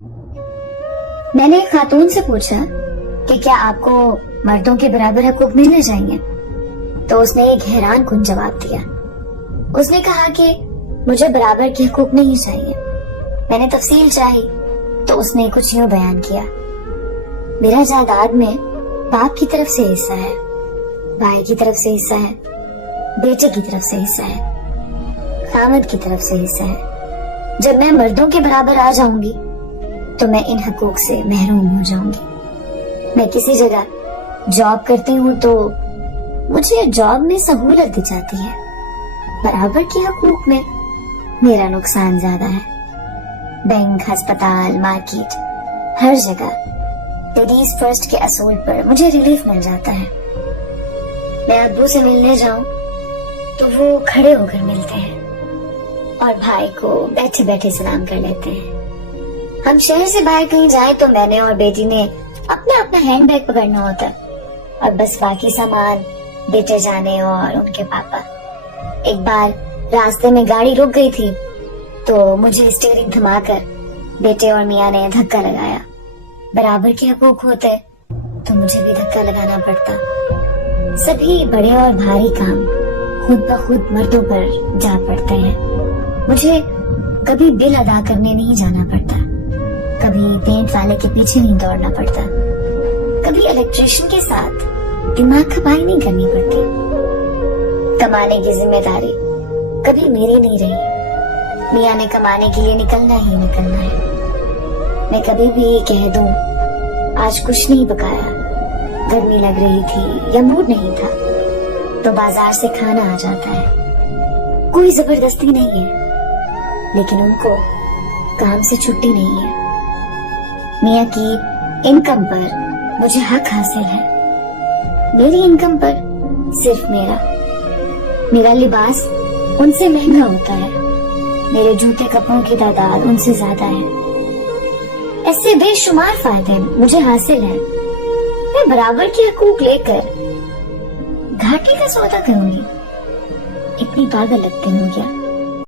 میں نے ایک خاتون سے پوچھا کہ کیا آپ کو مردوں کے برابر حقوق ملنے چاہیے، تو اس نے ایک حیران کن جواب دیا۔ اس نے کہا کہ مجھے برابر کے حقوق نہیں چاہیے۔ میں نے تفصیل چاہی تو اس نے کچھ یوں بیان کیا، میرا جائیداد میں باپ کی طرف سے حصہ ہے، بھائی کی طرف سے حصہ ہے، بیٹے کی طرف سے حصہ ہے، خامد کی طرف سے حصہ ہے۔ جب میں مردوں کے برابر آ جاؤں گی تو میں ان حقوق سے محروم ہو جاؤں گی۔ میں کسی جگہ جاب کرتی ہوں تو مجھے جاب میں سہولت دی جاتی ہے، برابر کے حقوق میں میرا نقصان زیادہ ہے۔ بینک، ہسپتال، مارکیٹ، ہر جگہ لیڈیز فرسٹ کے اصول پر مجھے ریلیف مل جاتا ہے۔ میں ابو سے ملنے جاؤں تو وہ کھڑے ہو کر ملتے ہیں اور بھائی کو بیٹھے بیٹھے سلام کر لیتے ہیں۔ ہم شہر سے باہر کہیں جائیں تو میں نے اور بیٹی نے اپنا اپنا ہینڈ بیگ پکڑنا ہوتا اور بس باقی سامان بیٹے جانے اور ان کے پاپا۔ ایک بار راستے میں گاڑی رک گئی تھی تو مجھے اسٹیئرنگ تھما کر بیٹے اور میاں نے دھکا لگایا۔ برابر کے حقوق ہوتے تو مجھے بھی دھکا لگانا پڑتا۔ سبھی بڑے اور بھاری کام خود بخود مردوں پر جا پڑتے ہیں۔ مجھے کبھی بل ادا کرنے نہیں جانا پڑتا، کبھی پینٹ والے کے پیچھے نہیں دوڑنا پڑتا، کبھی الیکٹریشین کے ساتھ دماغ کھپائی نہیں کرنی پڑتی۔ کمانے کی ذمہ داری کبھی میری نہیں رہی، میاں نے کمانے کے لیے نکلنا ہی نکلنا ہے۔ میں کبھی بھی کہہ دوں آج کچھ نہیں پکایا، گرمی لگ رہی تھی یا موڈ نہیں تھا، تو بازار سے کھانا آ جاتا ہے۔ کوئی زبردستی نہیں ہے، لیکن ان کو کام سے چھٹی نہیں ہے۔ میاں کی انکم پر مجھے حق حاصل ہے، میری انکم پر صرف میرا لباس ان سے مہنگا ہوتا ہے، میرے جوتے کپڑوں کی تعداد ان سے زیادہ ہے۔ ایسے بے شمار فائدے مجھے حاصل ہیں۔ میں برابر کے حقوق لے کر گھاٹے کا سودا کروں گی؟ اتنی پاگل لگتی ہوں کیا؟